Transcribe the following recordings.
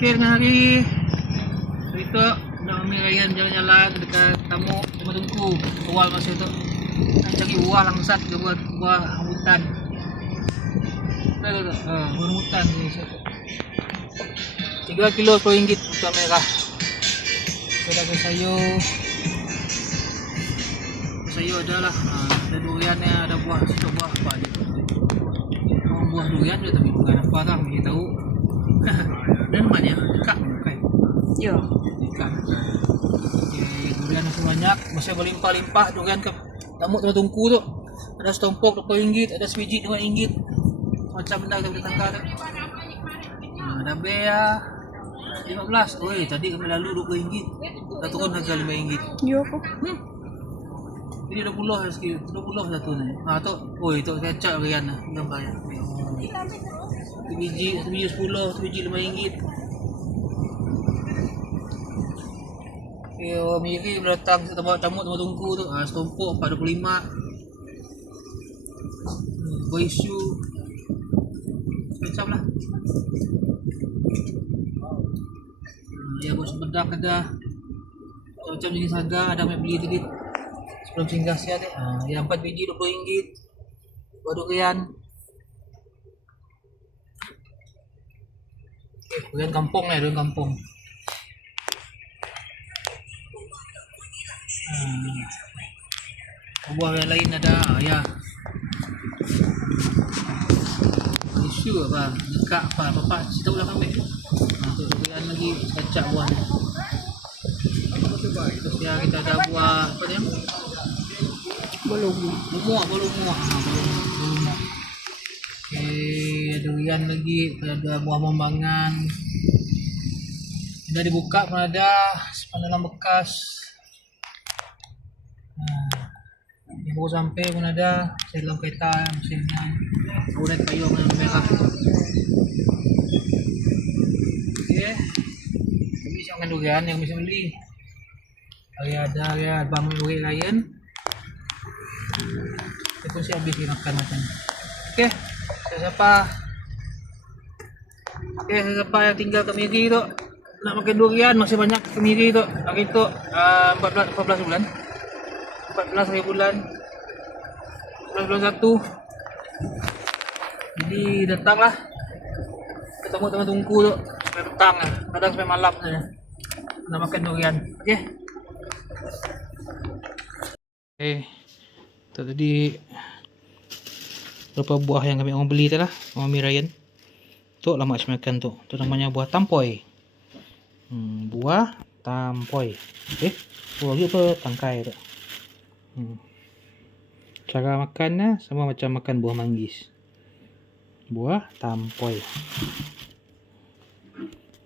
Okey, dengan hari itu nak ambil rayan jalan-jalan dekat tamu Rumah Tungku. Awal masa tu nak cari buah langsat ke buah rambutan. Betul tak? Buah rambutan ni. 3 kilo RM10 untuk merah. Kita ada sayur adalah ada duriannya, ada buah apa ni. Buah durian je tapi bukan apa kan, kita tahu. Dan namanya kak bukan? Ya. Kak. Okay, durian masih banyak, masih berlimpah-limpah durian ke tamu Rumah Tungku tu. Ada setumpuk RM20, ada sebiji RM5. Macam benda kita boleh tangkap tu. Ada bea 15. Oi, tadi kami lalu RM20. Dah turun harga RM5. Ya apa? Ini 20 sikit, 20 satu ni. Tu, oi tu kacak rian lah, gambar ya. Satu biji 10, satu biji RM5. Yo, miri datang tamu Rumah Tungku tu, setumpuk 425. Baisu macam lah. Ya, buat sembedak ada. Macam jenis harga ada yang beli tadi. Sebelum singgah siap deh. Yang 4 biji RM20. Baru durian. Durian kampung ni, durian kampung. Buah yang lain ada, ya. Isu apa? Dekat apa? Cerita ulang kami. Untuk durian lagi kacak buah ni. Terus ya kita ada buah apa dia? Lumuk. Okey, durian lagi, ada buah mambangan. Dah dibuka pun ada, sepandalang bekas. Yang baru sampai pun ada, saya dalam kereta mesinnya. Udah kayu warna merah. Okey. Kami siapkan durian yang bisa beli. Ada abang durian lain. Saya pun siap habis makan macam ni. Okey, siapa yang tinggal ke Miri tu nak makan durian, masih banyak ke Miri tu. Hari tu 14 bulan. 14 hari bulan 11 jadi datanglah ketemu Rumah Tungku tu sampai petang lah, kadang sampai malam saja nak makan durian. Okey. Tu tadi beberapa buah yang kami orang beli tu lah, orang ambil rayan tu lama macam makan tu. Tu namanya buah tampoy. Buah tampoy. Buah lagi apa? Tangkai tu. Cara makannya sama macam makan buah manggis. Buah tampoy.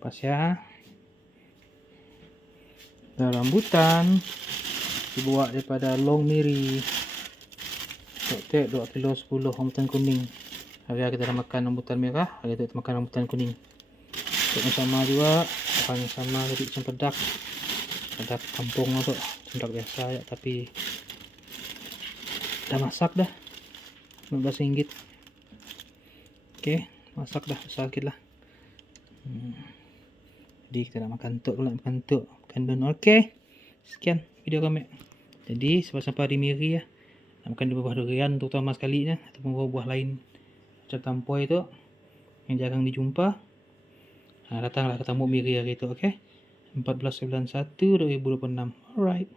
Pas ya. Dan rambutan dibuat daripada Long Miri. Tek 2 kilo 10 rambutan kuning. Hari kita dah makan rambutan merah, hari kita makan rambutan kuning. Tek sama juga, orang sama jadi cempedak. Ada kampung tu, cempedak biasa ya, tapi dah masak dah. RM15. Okey, masak dah, sakit lah. Jadi kita nak makan tuk, makan don. Okey. Sekian video kami. Jadi sampai di Miri ya. Nak makan buah durian terutama sekali ya, ataupun buah-buah lain macam tampoy tu yang jarang dijumpa. Datanglah ketemu Miri hari tu, okey. 14/9/1/2026. Alright.